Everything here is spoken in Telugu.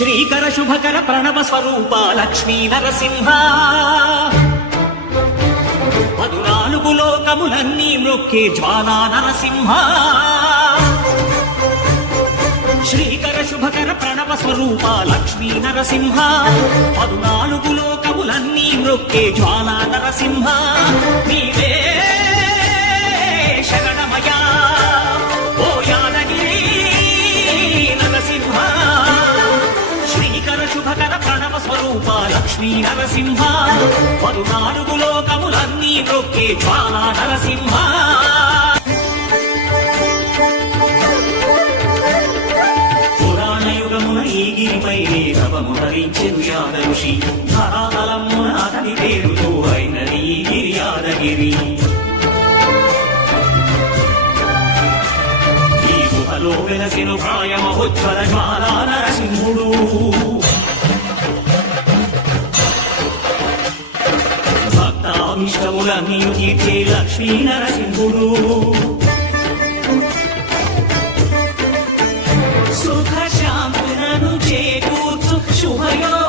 శ్రీకర శుభకర ప్రణవ స్వరూప లక్ష్మీ నరసింహ 14 లోకములన్నీ మృక్కే జ్వాలా నరసింహ శ్రీకర శుభకర ప్రణవ స్వరూప లక్ష్మీ నరసింహ 14 లోకములన్నీ మృక్కే జ్వాలా నరసింహ నీవే శరణమయా ఓ యాదగిరి నరసింహ శ్రీకర శుభకర ప్రణవ స్వరూప లక్ష్మీ నరసింహ 14 లోకములన్నీ మృక్కే జ్వాలా నరసింహ గిరిపైనే తపము ధరించెను యాద ఋషి ధరాతలమున అతని పేరుతో అయినది గిరి యాదగిరి ఈ గుహలో వెలసెను ప్రాయమహోజ్వల జ్వాలా నరసింహుడు భక్తాభిష్టములన్నీ తీర్చే లక్ష్మీ నరసింహుడు సుఖ శాంతులను చేకూర్చు శుభయో